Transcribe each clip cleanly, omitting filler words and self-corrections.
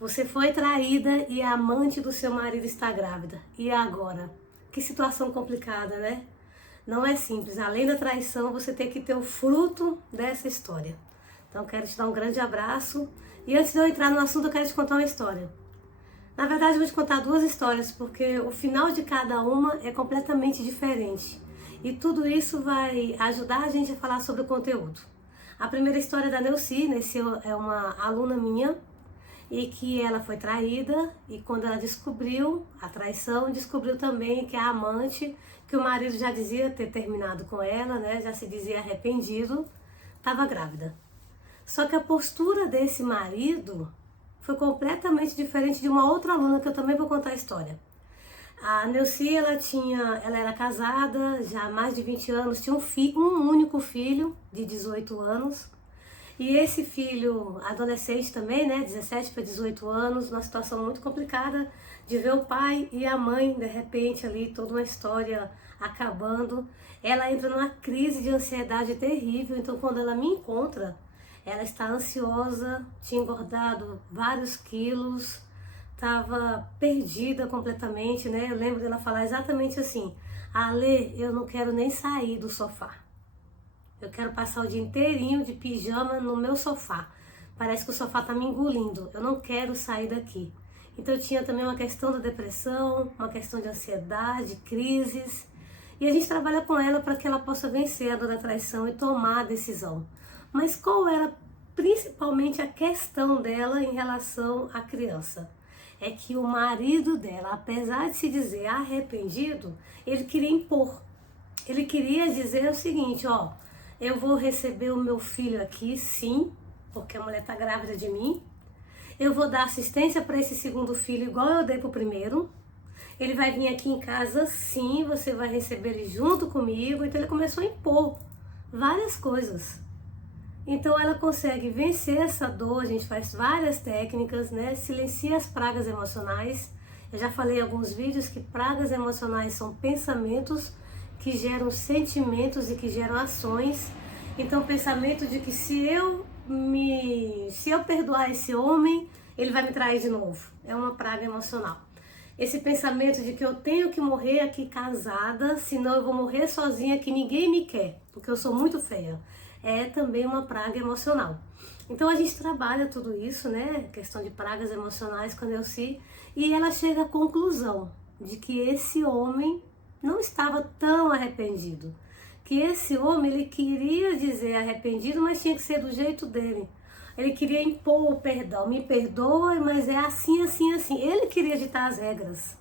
Você foi traída e a amante do seu marido está grávida. E agora? Que situação complicada, né? Não é simples. Além da traição, você tem que ter o fruto dessa história. Então, quero te dar um grande abraço. E antes de eu entrar no assunto, eu quero te contar uma história. Na verdade, eu vou te contar duas histórias, porque o final de cada uma é completamente diferente. E tudo isso vai ajudar a gente a falar sobre o conteúdo. A primeira história é da Neuci, Neuci é uma aluna minha, e que ela foi traída, e quando ela descobriu a traição, descobriu também que a amante, que o marido já dizia ter terminado com ela, né, já se dizia arrependido, estava grávida. Só que a postura desse marido foi completamente diferente de uma outra aluna que eu também vou contar a história. A Neuci, ela era casada já há mais de 20 anos, tinha um único filho de 18 anos. E esse filho, adolescente também, né, 17 para 18 anos, numa situação muito complicada de ver o pai e a mãe, de repente, ali, toda uma história acabando. Ela entra numa crise de ansiedade terrível, então quando ela me encontra, ela está ansiosa, tinha engordado vários quilos, estava perdida completamente, né? Eu lembro dela falar exatamente assim: Ale, eu não quero nem sair do sofá. Eu quero passar o dia inteirinho de pijama no meu sofá. Parece que o sofá tá me engolindo. Eu não quero sair daqui. Então eu tinha também uma questão da depressão, uma questão de ansiedade, crises. E a gente trabalha com ela para que ela possa vencer a dor da traição e tomar a decisão. Mas qual era principalmente a questão dela em relação à criança? É que o marido dela, apesar de se dizer arrependido, ele queria impor. Ele queria dizer o seguinte, ó, eu vou receber o meu filho aqui, sim, porque a mulher tá grávida de mim. Eu vou dar assistência para esse segundo filho igual eu dei pro primeiro. Ele vai vir aqui em casa, sim, você vai receber ele junto comigo. Então ele começou a impor várias coisas. Então ela consegue vencer essa dor, a gente faz várias técnicas, né? Silencia as pragas emocionais. Eu já falei em alguns vídeos que pragas emocionais são pensamentos que geram sentimentos e que geram ações. Então o pensamento de que se eu perdoar esse homem, ele vai me trair de novo. É uma praga emocional. Esse pensamento de que eu tenho que morrer aqui casada, senão eu vou morrer sozinha, que ninguém me quer, porque eu sou muito feia. É também uma praga emocional. Então a gente trabalha tudo isso, né? Questão de pragas emocionais com a Neuci, e ela chega à conclusão de que esse homem não estava tão arrependido. Que esse homem, ele queria dizer arrependido, mas tinha que ser do jeito dele. Ele queria impor o perdão. Me perdoe, mas é assim, assim, assim. Ele queria ditar as regras,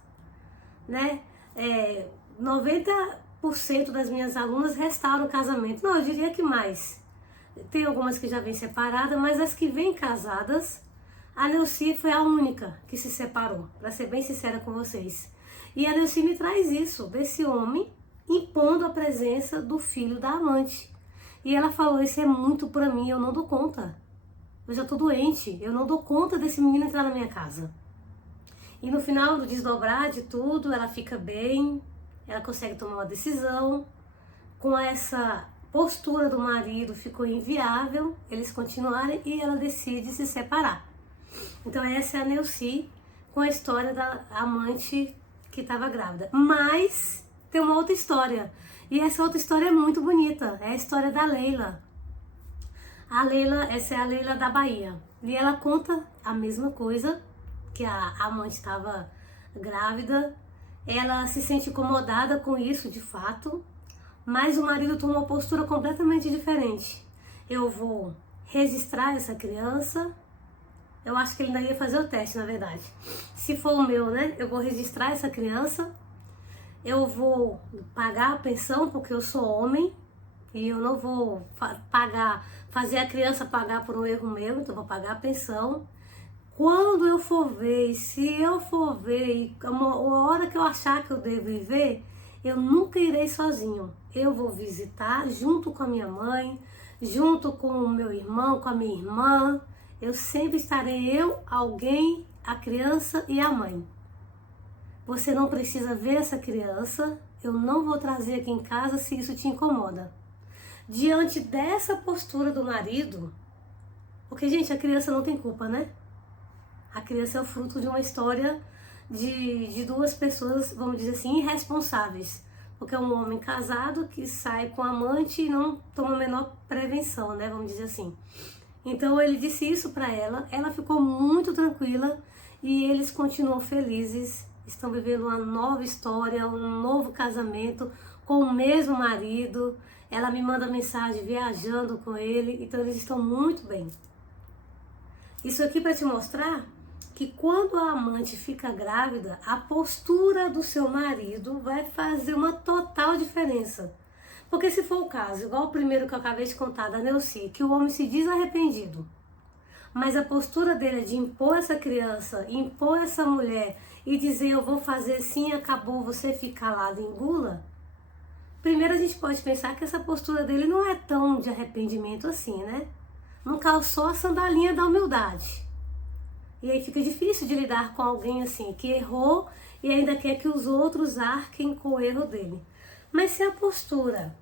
né? 90% das minhas alunas restauram o casamento. Não, eu diria que mais. Tem algumas que já vêm separadas, mas as que vêm casadas, a Neuci foi a única que se separou, para ser bem sincera com vocês. E a Neuci me traz isso, desse homem impondo a presença do filho da amante. E ela falou, isso é muito pra mim, eu não dou conta. Eu já tô doente, eu não dou conta desse menino entrar na minha casa. E no final do desdobrar de tudo, ela fica bem, ela consegue tomar uma decisão. Com essa postura do marido ficou inviável eles continuarem e ela decide se separar. Então essa é a Neuci com a história da amante que estava grávida. Mas tem uma outra história. E essa outra história é muito bonita. É a história da Leila. A Leila, essa é a Leila da Bahia. E ela conta a mesma coisa, que a amante estava grávida. Ela se sente incomodada com isso, de fato. Mas o marido tomou uma postura completamente diferente. Eu vou registrar essa criança. Eu acho que ele ainda ia fazer o teste, na verdade. Se for o meu, né? Eu vou registrar essa criança. Eu vou pagar a pensão porque eu sou homem. E eu não vou fazer a criança pagar por um erro meu. Então eu vou pagar a pensão. Quando eu for ver, se eu for ver, a hora que eu achar que eu devo ir ver, eu nunca irei sozinho. Eu vou visitar junto com a minha mãe, junto com o meu irmão, com a minha irmã. Eu sempre estarei eu, alguém, a criança e a mãe. Você não precisa ver essa criança, eu não vou trazer aqui em casa se isso te incomoda. Diante dessa postura do marido, porque, gente, a criança não tem culpa, né? A criança é o fruto de uma história de duas pessoas, vamos dizer assim, irresponsáveis. Porque é um homem casado que sai com a amante e não toma a menor prevenção, né? Vamos dizer assim. Então ele disse isso para ela ficou muito tranquila e eles continuam felizes, estão vivendo uma nova história, um novo casamento com o mesmo marido. Ela me manda mensagem viajando com ele, então eles estão muito bem. Isso aqui para te mostrar que quando a amante fica grávida, a postura do seu marido vai fazer uma total diferença. Porque se for o caso, igual o primeiro que eu acabei de contar da Neuci, que o homem se diz arrependido, mas a postura dele é de impor essa criança, impor essa mulher e dizer eu vou fazer sim, acabou, você fica calado, engula. Primeiro a gente pode pensar que essa postura dele não é tão de arrependimento assim, né? Não calçou a sandalinha da humildade. E aí fica difícil de lidar com alguém assim, que errou e ainda quer que os outros arquem com o erro dele. Mas se a postura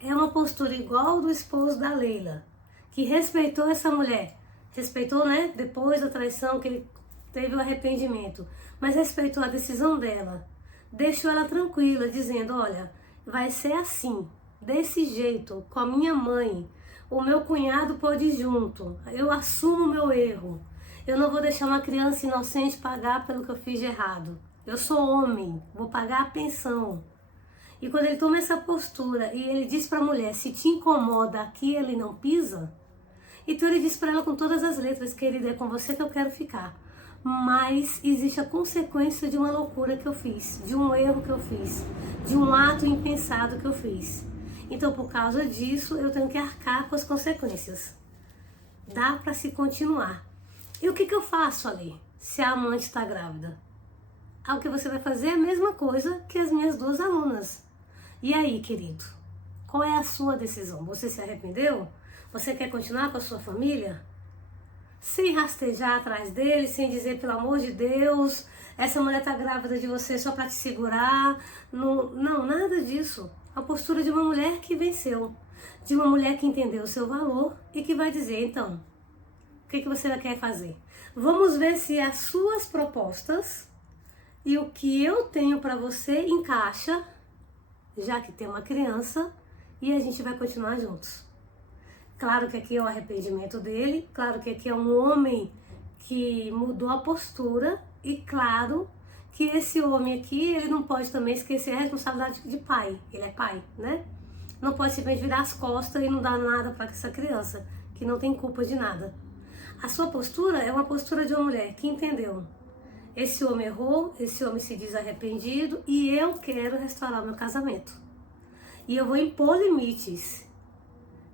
é uma postura igual do esposo da Leila, que respeitou essa mulher, respeitou, né, depois da traição que ele teve o arrependimento, mas respeitou a decisão dela, deixou ela tranquila, dizendo, olha, vai ser assim, desse jeito, com a minha mãe, o meu cunhado pode ir junto, eu assumo o meu erro. Eu não vou deixar uma criança inocente pagar pelo que eu fiz de errado. Eu sou homem, vou pagar a pensão. E quando ele toma essa postura e ele diz para a mulher, se te incomoda aqui, ele não pisa. Então ele diz para ela com todas as letras, querida, é com você que eu quero ficar. Mas existe a consequência de uma loucura que eu fiz, de um erro que eu fiz, de um ato impensado que eu fiz. Então por causa disso eu tenho que arcar com as consequências. Dá para se continuar. E o que eu faço ali, se a amante está grávida? O que você vai fazer é a mesma coisa que as minhas duas alunas. E aí, querido? Qual é a sua decisão? Você se arrependeu? Você quer continuar com a sua família? Sem rastejar atrás dele, sem dizer, pelo amor de Deus, essa mulher está grávida de você só para te segurar. Não, nada disso. A postura de uma mulher que venceu. De uma mulher que entendeu o seu valor e que vai dizer, então, o que você quer fazer? Vamos ver se as suas propostas e o que eu tenho para você encaixa, já que tem uma criança, e a gente vai continuar juntos. Claro que aqui é o arrependimento dele, claro que aqui é um homem que mudou a postura, e claro que esse homem aqui, ele não pode também esquecer a responsabilidade de pai, ele é pai, né? Não pode simplesmente virar as costas e não dar nada para essa criança, que não tem culpa de nada. A sua postura é uma postura de uma mulher que entendeu. Esse homem errou, esse homem se diz arrependido e eu quero restaurar o meu casamento. E eu vou impor limites.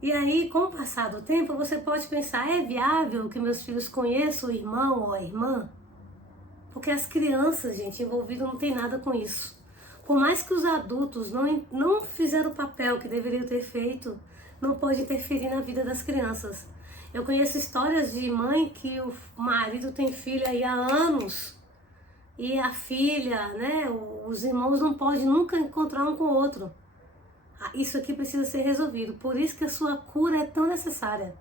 E aí, com o passar do tempo, você pode pensar, é viável que meus filhos conheçam o irmão ou a irmã? Porque as crianças, gente, envolvidas não tem nada com isso. Por mais que os adultos não fizeram o papel que deveriam ter feito, não pode interferir na vida das crianças. Eu conheço histórias de mãe que o marido tem filha aí há anos e a filha, né, os irmãos não podem nunca encontrar um com o outro. Isso aqui precisa ser resolvido, por isso que a sua cura é tão necessária.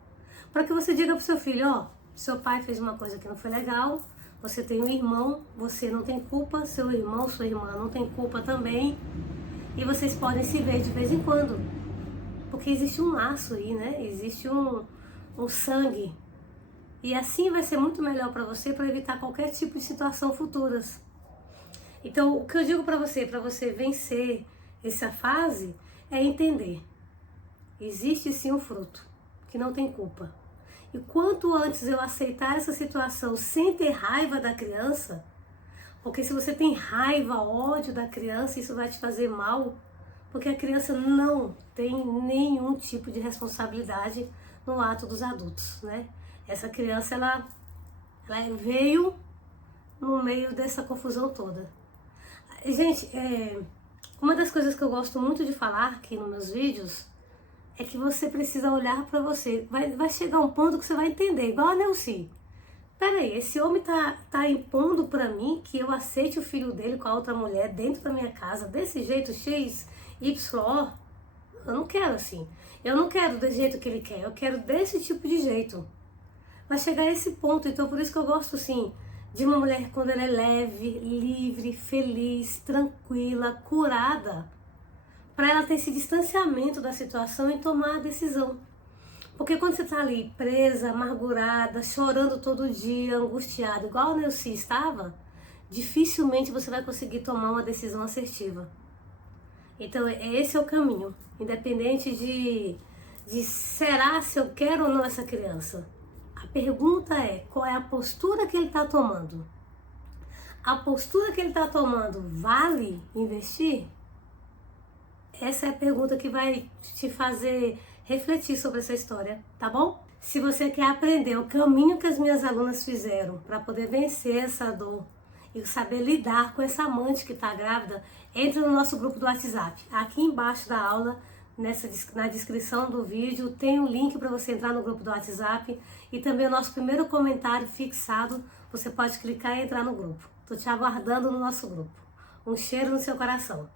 Para que você diga para o seu filho, ó, seu pai fez uma coisa que não foi legal, você tem um irmão, você não tem culpa, seu irmão, sua irmã não tem culpa também, e vocês podem se ver de vez em quando. Porque existe um laço aí, né, existe um sangue. E assim vai ser muito melhor para você, para evitar qualquer tipo de situação futuras. Então, o que eu digo para você vencer essa fase, é entender. Existe sim um fruto, que não tem culpa. E quanto antes eu aceitar essa situação sem ter raiva da criança, porque se você tem raiva, ódio da criança, isso vai te fazer mal, porque a criança não tem nenhum tipo de responsabilidade no ato dos adultos, né? Essa criança, ela veio no meio dessa confusão toda. Gente, uma das coisas que eu gosto muito de falar aqui nos meus vídeos é que você precisa olhar para você. Vai chegar um ponto que você vai entender, igual a Neuci. Peraí, esse homem tá impondo para mim que eu aceite o filho dele com a outra mulher dentro da minha casa, desse jeito, X, Y, eu não quero assim. Eu não quero do jeito que ele quer, eu quero desse tipo de jeito. vai chegar a esse ponto. Então por isso que eu gosto sim de uma mulher quando ela é leve, livre, feliz, tranquila, curada, para ela ter esse distanciamento da situação e tomar a decisão. Porque quando você está ali presa, amargurada, chorando todo dia, angustiada, igual a Neuci estava, dificilmente você vai conseguir tomar uma decisão assertiva. Então esse é o caminho, independente de será se eu quero ou não essa criança. A pergunta é, qual é a postura que ele está tomando? A postura que ele está tomando vale investir? Essa é a pergunta que vai te fazer refletir sobre essa história, tá bom? Se você quer aprender o caminho que as minhas alunas fizeram para poder vencer essa dor e saber lidar com essa amante que está grávida, entre no nosso grupo do WhatsApp. Aqui embaixo da aula, na descrição do vídeo, tem um link para você entrar no grupo do WhatsApp e também o nosso primeiro comentário fixado. Você pode clicar e entrar no grupo. Estou te aguardando no nosso grupo. Um cheiro no seu coração.